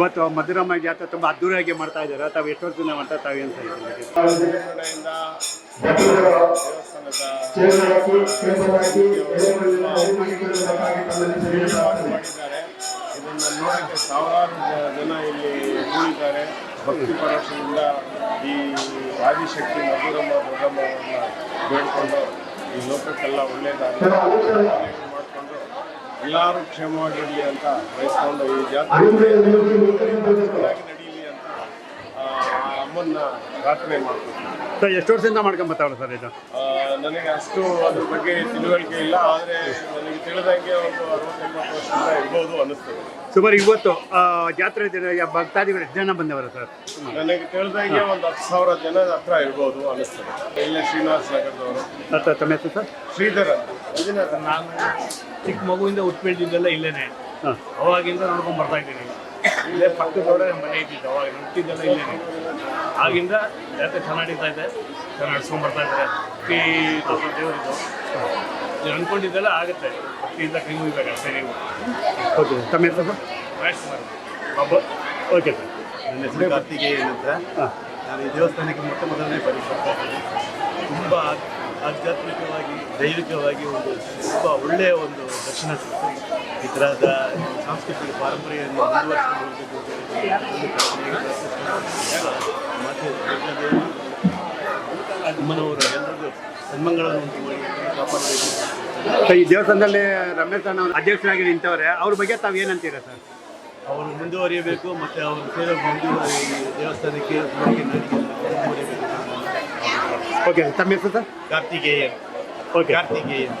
ಇವತ್ತು ಮಧುರಮ್ಮ ಜಾತ್ರೆ ತುಂಬ ಅದ್ದೂರಿಯಾಗಿ ಮಾಡ್ತಾ ಇದ್ದಾರೆ. ತಾವು ಎಷ್ಟು ವರ್ಷದಿಂದ ಮಾಡ್ತಾ ತಾವೇನು ಮಾಡಿದ್ದಾರೆ. ಇದನ್ನು ನೋಡೋಕ್ಕೆ ಸಾವಿರಾರು ಜನ ಇಲ್ಲಿ ಕೂಡಿದ್ದಾರೆ. ಭಕ್ತಿ ಪರವಶದಿಂದ ಈ ಆದಿಶಕ್ತಿ ಮಧುರಮ್ಮ ದೊಡ್ಡಮ್ಮವ್ರನ್ನ ಬೇಡ್ಕೊಂಡು ಈ ಲೋಕಕ್ಕೆಲ್ಲ ಒಳ್ಳೆಯದಾಗಿ ಮಾಡಿಕೊಂಡು ಎಲ್ಲರೂ ಕ್ಷೇಮವಾಗಿರಲಿ ಅಂತ ಬಯಸ್ಕೊಂಡು ಈ ಜಾತ್ರೆ ಚೆನ್ನಾಗಿ ನಡೀಲಿ ಅಂತ ಅಮ್ಮನ್ನ ಪ್ರಾರ್ಥನೆ ಮಾಡ್ತೀನಿ. ಸರ್ ಎಷ್ಟು ವರ್ಷದಿಂದ ಮಾಡ್ಕೊಂಬತ್ತಾವ್ರ ಸರ್ ಇದು? ನನಗೆ ಅಷ್ಟು ಅದ್ರ ಬಗ್ಗೆ ತಿಳುವಳಿಕೆ ಇಲ್ಲ, ಆದರೆ ನನಗೆ ತಿಳಿದಂಗೆ ಒಂದು 60-80 ವರ್ಷದಿಂದ ಇರ್ಬೋದು ಅನ್ನಿಸ್ತದೆ. ಸುಮಾರು ಇವತ್ತು ಜಾತ್ರೆ ದಿನ ಭಕ್ತಾದಿಗಳು ಎಷ್ಟು ಜನ ಬಂದವರು ಸರ್? ನನಗೆ ತಿಳಿದಂಗೆ ಒಂದು 10,000 ಜನ ಹತ್ರ ಇರ್ಬೋದು ಅನ್ನಿಸ್ತದೆ. ಇಲ್ಲೇ ಶ್ರೀನಿವಾಸ ನಗರದವರು. ತಮ್ಮ ಹೆಸರು ಸರ್? ಶ್ರೀಧರ್ ನಾನು ಚಿಕ್ಕ ಮಗುವಿಂದ ಹುಟ್ಟಿದ್ದೆಲ್ಲ ಇಲ್ಲೇನೆ. ಅವಾಗಿಂದ ನೋಡ್ಕೊಂಡು ಬರ್ತಾ ಇದ್ದೀನಿ. ಇಲ್ಲೇ ಪಕ್ಕದೊಳಗೆ ಮನೆ ಇದ್ದಿದ್ದು. ಅವಾಗ ಹುಟ್ಟಿದ್ದೆಲ್ಲ ಇಲ್ಲೇನೆ. ಆಗಿಂದ ಜಾತ್ರೆ ಚೆನ್ನಾಗಿ ನಡೀತಾ ಇದೆ, ಚೆನ್ನಾಗಿ ನಡ್ಸ್ಕೊಂಡು ಬರ್ತಾ ಇದ್ದಾರೆ. ದೇವರಿದ್ದು ನೀವು ಅಂದ್ಕೊಂಡಿದ್ದೆಲ್ಲ ಆಗುತ್ತೆ. ಭಕ್ತಿಯಿಂದ ಕೈ ಮುಗಿಬೇಕಷ್ಟೇ ನೀವು. ಓಕೆ, ತಮ್ಮ ಹೆಸರು sir? Mahesh Kumar Babu. Okay sir. ನನ್ನ ಹೆಸರು ಕಾರ್ತಿಕೇಯನ್ ಅಂತ. ನಾನು ಈ ದೇವಸ್ಥಾನಕ್ಕೆ ಮೊದಲನೇ ಬಾರಿ ಬರ್ತಾ ಇದ್ದೀನಿ. ತುಂಬ ಆಧ್ಯಾತ್ಮಿಕವಾಗಿ ದೈವಿಕವಾಗಿ ಒಂದು ತುಂಬ ಒಳ್ಳೆಯ ಒಂದು ದರ್ಶನ ಸಿಕ್ತು. ಈ ಥರದ ಸಾಂಸ್ಕೃತಿಕ ಪಾರಂಪರೆಯನ್ನು ಮುಂದುವರಿಸಿಕೊಂಡು ಹೋಗಬೇಕು. ಅಮ್ಮನವರು ಎಲ್ಲರಿಗೂ ಸನ್ಮಂಗಳನ್ನು ಉಂಟು ಮಾಡಿ ಕಾಪಾಡಬೇಕು. ಈ ದೇವಸ್ಥಾನದಲ್ಲಿ ರಮೇಶ್ ಅಣ್ಣ ಅಧ್ಯಕ್ಷರಾಗಿ ನಿಂತವ್ರೆ, ಅವ್ರ ಬಗ್ಗೆ ತಾವು ಏನಂತೀರಾ ಸರ್? ಅವರು ಮುಂದುವರಿಯಬೇಕು ಮತ್ತು ಅವರು ಸೇರೋ ದೇವಸ್ಥಾನಕ್ಕೆ ಮುಂದುವರಿಯಬೇಕು. ಓಕೆ, ತಮ್ಮ ಹೆಸರು ಸರ್? ಕಾರ್ತಿಕೇಯನ್. ಓಕೆ. ಕಾರ್ತಿಕೇಯನ್.